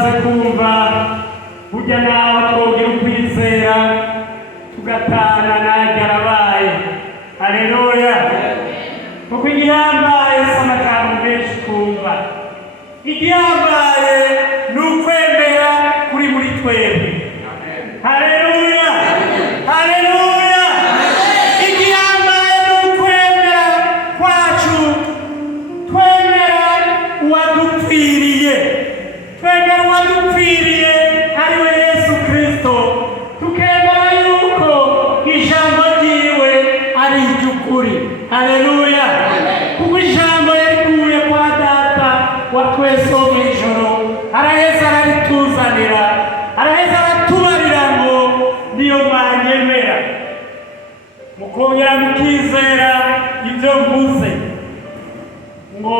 twamaze kumva burya naho twogira ukwizera tugatana najyarabaye. Haleluya. Kuko igihambaye si amagambo menshi kumva, igihambaye ni ukwemera kuri muri twebwe. Haleluya. Haleluya. Igihambaye ni ukwemera kwacu, twemera uwadupfiriye, twemera uwadupfiriye ariwe Yesu Kristo, tukemera yuko ijambo ryiwe ari iry'ukuri. Haleluya. Kuko ijambo yarikuye kwa Data wa twese wo mw'ijoro, araheza ararituzanira, araheza aratubarira ngo niyo mwanyemera mukongera mukizera ibyo mvuze, ngo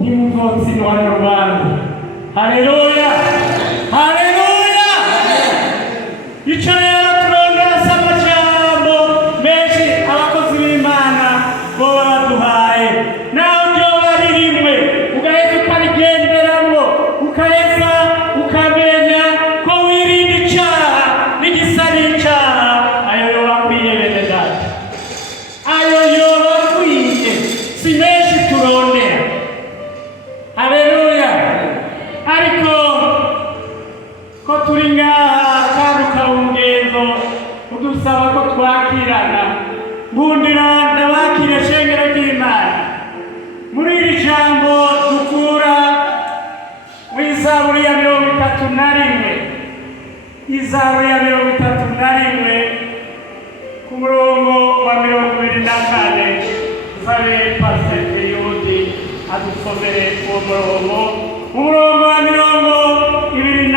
ntimuzotsinwa n'urubanza. Haleluya. Haleluya. Icyo rero turongera amajambo menshi abakozi b'Imana bo baduhaye, nawe ryoba ririmwe ugaheza ukarigenderamo, ukaheza ukamenya ko wirinda icyaha n'igisa n'icyaha. Ayo yoba akwiye bene data, ayo yoba akwiye, si menshi turondera. Haleluya. Ariko ko turi ngaha kandi ukawungezo udusaba ko twakirana, ngundira ndabakire shengero ry'Imana muri iri jambo dukura w'Izaburi ya 31, Izaburi ya 31 ku murongo wa 24. Sabe Pastor Yudi adusomere uwo murongo, umurongo wa 24,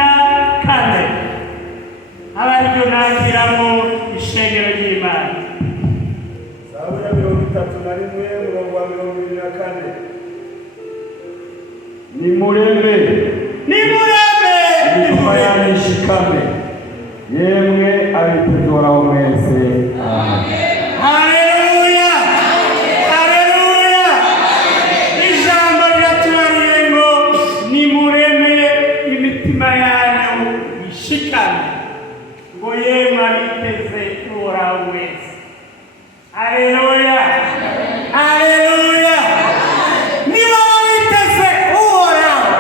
abaryo nakiramo ishengero ry'Imana. Zaburi ya 31 umurongo wa 24. Nimureme, nimureme, imitima yanyu ishikame, yemwe abiteze Uhoraho mwese. Amen. Haleluya. Haleluya. Ijambo ryatubariye ngo nimureme imitima yanyu ishikame, ngo yemwe abiteze Uhoraho mwese. Haleluya. Haleluya. Niba witeze Uhoraho,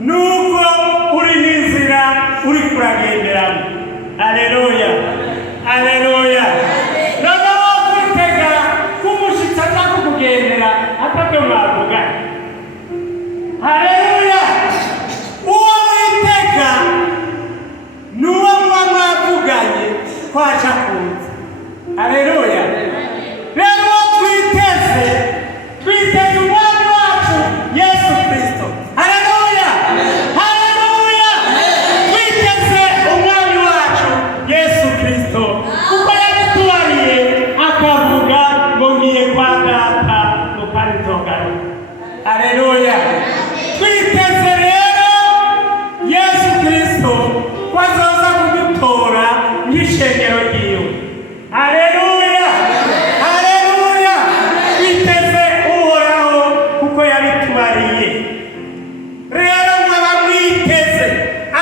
nuko uri n'inzira uri kuragenderamo. Haleluya. Haleluya. None wokwitega kumushitsa cyangwa kugendera atabyo mwavuga. Haleluya. Uwo witega nuwo muba mwavuganye kwaca kuza. Haleluya. Rero twiteze umwami wacu Yesu Kristo. Haleluya. Haleluya. Twiteze umwami wacu Yesu Kristo, kuko yatubariye akavuga ngo ngiye kwa Data mukaritongana. Haleluya. Twiteze rero Yesu Kristo ko azoza kudutora nk'ishengero ryiwe. Haleluya. Haleluya. Twiteze Uhoraho kuko yabitubariye. Rero mwaba mwiteze,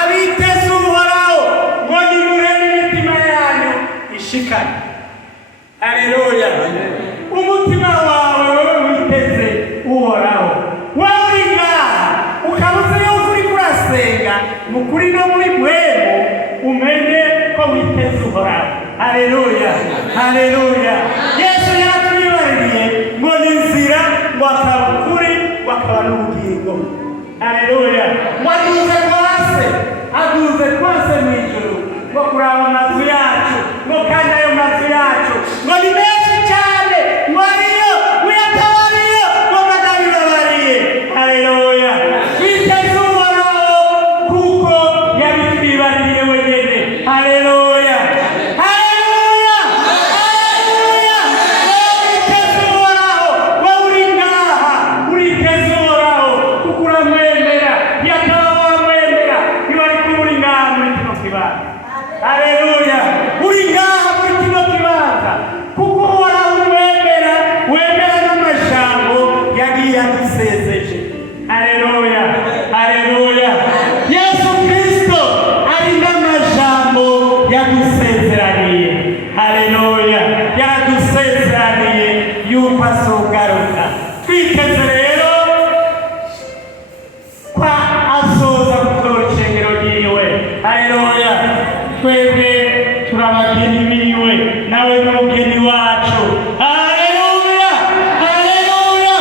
abiteze Uhoraho ngo nimureme imitima yanyu ishikane. Haleluya. Umutima wawe wowe witeze Uhoraho, wowe uri ngaha ukabuze yuko uri kurasenga mukuri no muri mwemu, umenye ko witeze Uhoraho. Haleluya. Haleluya. Yesu yaratwibaririye ngo ni inzira, ngo akaba ukuri, ngo akaba n'ubugingo. Haleluya. Waduze kwase, aduze kwase mw'ijuru ngo kuraba amazu yacu, ngo kandi ayo mazu yacu ngo ni menshi cyane, ngo ariyo uyatabariyo, ngo madabibabariye. Haleluya. Twiteze Uhoraho kuko yabitwibaririye wenyine. Haleluya. Haleluya. Haleluya. Twiteze Uhoraho, wowe uri ngaha uriteze Uhoraho kuko uramwemera. twebwe turabageni biwe nawe n'umugeni wacu. Haleluya, haleluya.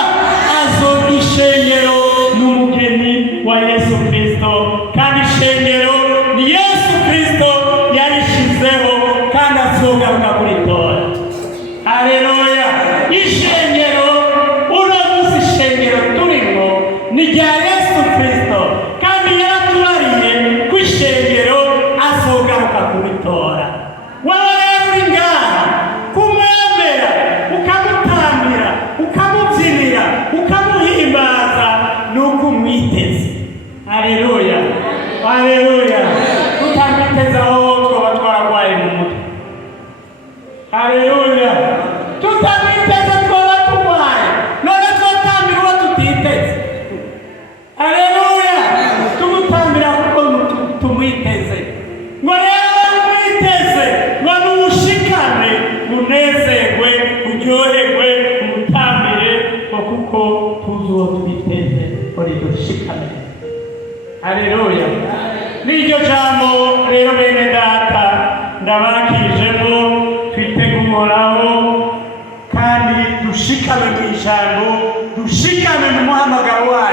Azoga ishengero n'umugeni wa Yesu Kristo, kandi ishengero ni Yesu Kristo yarishizeho kandi azogaruka kuritora. Haleluya. Ishengero unomusi ishengero turimo ni rya Yesu Kristo, kandi yaratubariye ko ishengero azogaruka kuritora. Wowe rero uri ngaha kumwemera ukamutambira ukamubyinira ukamuhimbaza nuko umwiteze. Haleluya, haleluya. Tutamwiteze aho twoba twaragwaye mu mutwe. Haleluya. Tutamwiteze twoba turwaye, none twotambira uwo tutiteze. Haleluya. Tumutambira kuko tumwiteze. Ngo rero umwiteze, ngo nuwushikane, unezerwe, uryoherwe, umutambire, ngo kuko tuzi uwo twiteze, uri dushikane. Haleluya. N'iryo jambo rero bene data ndabakijemo, twitegumoraho kandi dushikame mu ijambo, dushikame mu muhamagaro wacu.